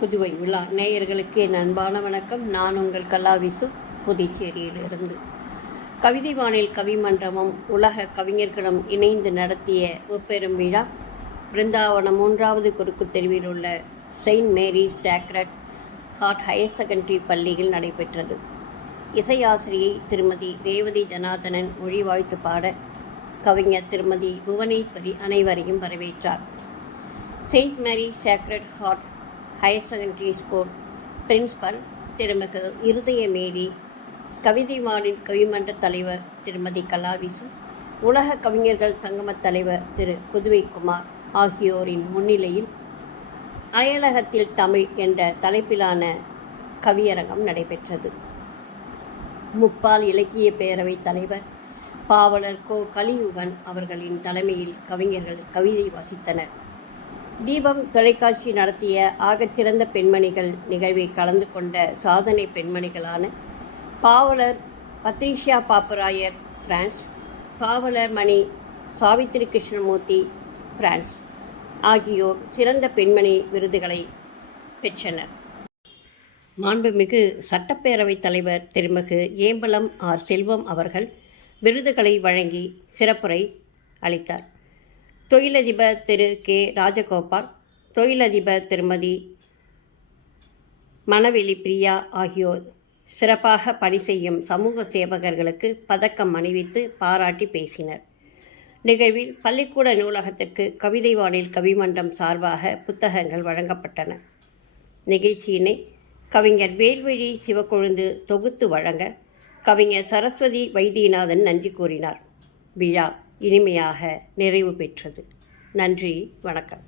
புதுவை விழா நேயர்களுக்கு என் அன்பான வணக்கம். நான் உங்கள் கலாவிசு, புதுச்சேரியிலிருந்து. கவிதை வானில் கவிமன்றமும் உலக கவிஞர்களும் இணைந்து நடத்திய முப்பெரும் விழா பிருந்தாவனம் 3வது குறுக்கு தெருவில் உள்ள Saint Mary's Sacred Heart higher secondary பள்ளியில் நடைபெற்றது. இசையாசிரியை திருமதி ரேவதி ஜனார்தனன் மொழிவாழ்த்து பாட கவிஞர் திருமதி புவனேஸ்வரி அனைவரையும் வரவேற்றார். Saint Mary's Sacred Heart higher secondary school principal திருமிகு இருதயமேரி, கவிதை வானின் கவிமன்ற தலைவர் திருமதி கலாவிசு, உலக கவிஞர்கள் சங்கம தலைவர் திரு புதுவைக்குமார் ஆகியோரின் முன்னிலையில் அயலகத்தில் தமிழ் என்ற தலைப்பிலான கவியரங்கம் நடைபெற்றது. முப்பால் இலக்கிய பேரவை தலைவர் பாவலர் கோ கலியுகன் அவர்களின் தலைமையில் கவிஞர்கள் கவிதை வாசித்தனர். தீபம் தொலைக்காட்சி நடத்திய ஆகச்சிறந்த பெண்மணிகள் நிகழ்வில் கலந்து கொண்ட சாதனை பெண்மணிகளான பாவலர் பத்ரிஷியா பாப்பராயர் பிரான்ஸ், பாவலர் மணி சாவித்திரி கிருஷ்ணமூர்த்தி பிரான்ஸ் ஆகியோர் சிறந்த பெண்மணி விருதுகளை பெற்றனர். மாண்புமிகு சட்டப்பேரவைத் தலைவர் திருமிகு ஏம்பலம் ஆர் செல்வம் அவர்கள் விருதுகளை வழங்கி சிறப்புரை அளித்தார். தொழிலதிபர் திரு கே ராஜகோபால், தொழிலதிபர் திருமதி மணவெளி பிரியா ஆகியோர் சிறப்பாக பணி செய்யும் சமூக சேவகர்களுக்கு பதக்கம் அணிவித்து பாராட்டி பேசினர். நிகழ்வில் பள்ளிக்கூட நூலகத்திற்கு கவிதை வானில் கவிமன்றம் சார்பாக புத்தகங்கள் வழங்கப்பட்டன. நிகழ்ச்சியினை கவிஞர் வேல்வழி சிவக்கொழுந்து தொகுத்து வழங்க கவிஞர் சரஸ்வதி வைத்தியநாதன் நன்றி கூறினார். விழா இனிமையாக நிறைவு பெற்றது. நன்றி, வணக்கம்.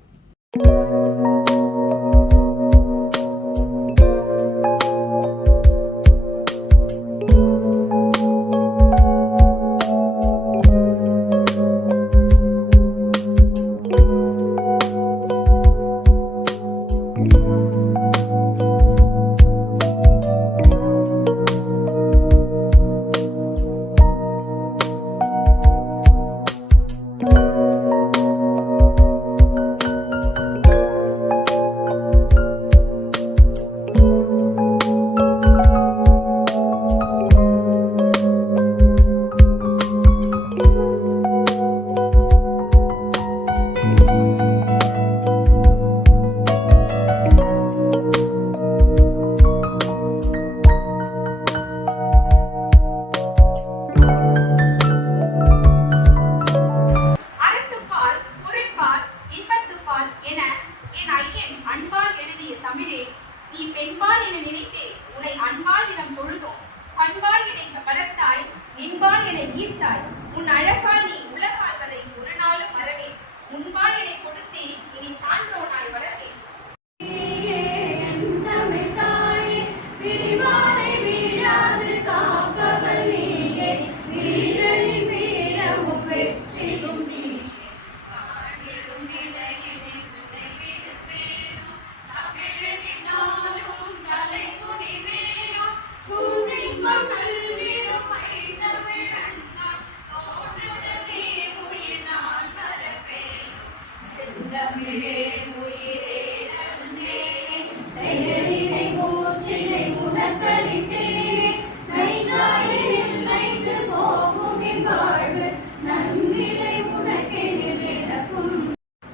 நீ பெண்பால் என நினைத்தே உன்னை அன்பால் தினம் தொழுதோம். பண்பால் என்னை வளர்த்தாய், நின்பால் என ஈர்த்தாய். உன் அழகால் நீ உலகாழ்வதை ஒரு நாளும் மறவே. முன்பால் என்னை கொடுத்தேன், இனி சான்றோனாய் வளர்வேன்.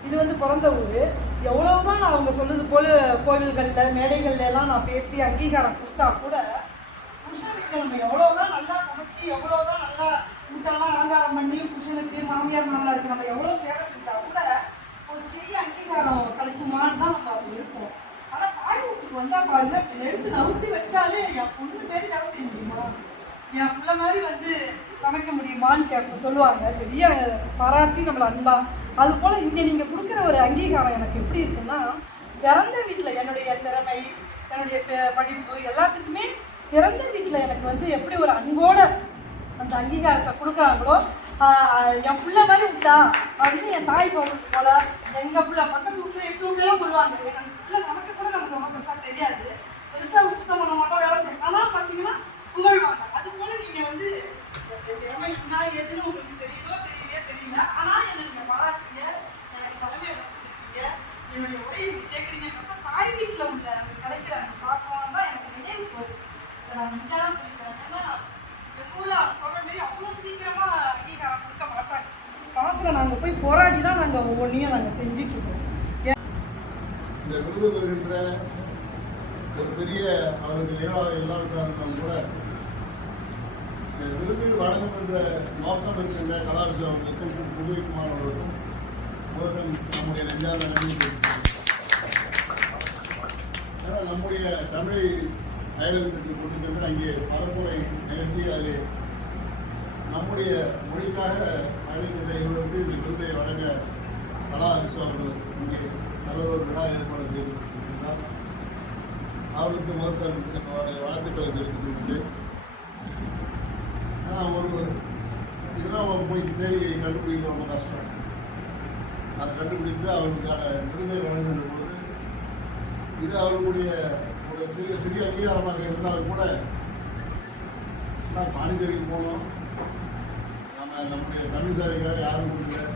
இது பிறந்த ஊர். எவ்வளவுதான் நான் அவங்க சொல்லுது போல கோவில்கள்ல மேடைகள்ல எல்லாம் நான் பேசி அங்கீகாரம் கொடுத்தா கூட புருஷனுக்கு நம்ம எவ்வளவுதான் நல்லா சமைச்சு எவ்வளவுதான் நல்லா வீட்டெல்லாம் அலங்காரம் பண்ணி புருஷனுக்கு மாமியார் மாமனாருக்கு நம்ம எவ்வளவு சேவை செஞ்சா கூட ஒரு சிறிய அங்கீகாரம் கிடைக்குமான்னு தான் நம்ம அப்படி இருக்கோம். ஆனா தாய் வீட்டுக்கு வந்தா பாருங்க, எடுத்து நவுத்தி வச்சாலே என் பொண்ணு பேரு வேலை செய்ய முடியுமா, என் பிள்ளை மாதிரி சமைக்க முடியுமான்னு சொல்லுவாங்க. பெரிய பாராட்டி நம்மளை அன்பா. அது போல இங்க நீங்க கொடுக்குற ஒரு அங்கீகாரம் எனக்கு எப்படி இருக்குன்னா, பிறந்த வீட்டுல என்னுடைய திறமை, என்னுடைய படிப்பு எல்லாத்துக்குமே பிறந்த வீட்டுல எனக்கு எப்படி ஒரு அன்போட அந்த அங்கீகாரத்தை கொடுக்குறாங்களோ, என் பிள்ளை மாதிரி விட்டா அப்படின்னு என் தாய் போல எங்க பிள்ளை பக்கத்து வீட்டுல எங்க வீட்டுலாம் சொல்லுவாங்க. எங்க பிள்ளை சமைக்க கூட நமக்கு ரொம்ப பெருசா தெரியாது, பெருசா சுத்தம் பண்ண மாட்டோம், வேலை செய்யணும். ஆனா பாத்தீங்கன்னா புகழ்வாங்க. அது போல நீங்க திறமை என்ன எதுன்னு உங்களுக்கு தெரியுதோ தெரியல, ஆனாலும் என்ன நீங்க பாராட்டுறீங்க, எனக்கு தலைமை என்னுடைய உரையை கேட்குறீங்க. தாய் வீட்டுல உள்ள நான் நெஞ்சாலும் சொல்லிக்கிறேன். ஏன்னா எங்கள் ஊரில் சொல்கிற மாரி அவ்வளோ சீக்கிரமாக அங்கீகாரம் கொடுக்க மாட்டாங்க. காசில் நாங்கள் போய் போராடி தான் நாங்கள் ஒவ்வொன்றையும் நாங்கள் செஞ்சிட்ருக்கோம். இந்த விருது பெறுகின்ற ஒரு பெரிய அவருக்கு நிர்வாக இல்லாவிட்டாலும் கூட விருது வழங்குகின்ற நோக்கம் இருக்கின்ற கலாவிசு அவர்களுக்கும் புதுவைக்குமார் அவர்களுக்கும் முதல் நம்முடைய நெஞ்சார்ந்த நன்றி தெரிவிக்கிறேன். ஏன்னா நம்முடைய தமிழை அயலகத்திற்கு கொண்டு சென்று அங்கே பரப்புரை நிகழ்த்தி அதில் நம்முடைய மொழிக்காக அழைக்கின்ற இருவருக்கு இந்த விருதை வழங்க கலாவிசு அவர்கள் இங்கே நல்ல ஒரு விழா ஏற்பாடு செய்திருக்கிறார். அவருக்கு முதல் வாழ்த்துக்களை தெரிவித்துக் கொண்டு இதெல்லாம் போய் தேடி கண்டுபிடிக்க ரொம்ப கஷ்டம். அதை கண்டுபிடித்து அவர்களுக்கான விருதை வழங்குகின்ற போது இது அவர்களுடைய ஒரு சிறிய சிறிய அங்கீகாரமாக இருந்தாலும் கூட பாண்டிச்சேரிக்கு போனோம். நம்முடைய தமிழ் சேவைக்காக யாரும் கொடுக்கல.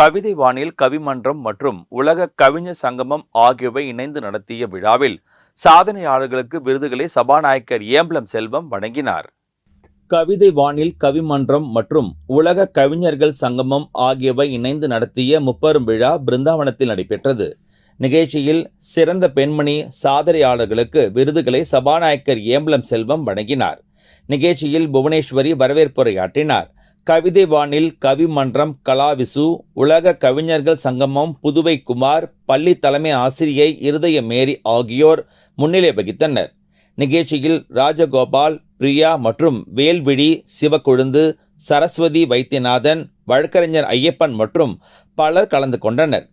கவிதை வானில் கவிமன்றம் மற்றும் உலக கவிஞர் சங்கமம் ஆகியவை இணைந்து நடத்திய விழாவில் சாதனையாளர்களுக்கு விருதுகளை சபாநாயகர் ஏம்பலம் செல்வம் வழங்கினார். கவிதை வானில் கவிமன்றம் மற்றும் உலக கவிஞர்கள் சங்கமம் ஆகியவை இணைந்து நடத்திய முப்பெரும் விழா பிருந்தாவனத்தில் நடைபெற்றது. நிகழ்ச்சியில் சிறந்த பெண்மணி சாதனையாளர்களுக்கு விருதுகளை சபாநாயகர் ஏம்பலம் செல்வம் வழங்கினார். நிகழ்ச்சியில் புவனேஸ்வரி வரவேற்புரையாற்றினார். கவிதை வானில் கவிமன்றம் கலாவிசு உலக கவிஞர்கள் சங்கமம் புதுவை குமார் பள்ளி தலைமை ஆசிரியை இருதய மேரி ஆகியோர் முன்னிலை வகித்தனர். நிகழ்ச்சியில் ராஜகோபால், பிரியா மற்றும் வேல்விழி, சிவக்கொழுந்து, சரஸ்வதி வைத்தியநாதன், வழக்கறிஞர் ஐயப்பன் மற்றும் பலர் கலந்து கொண்டனர்.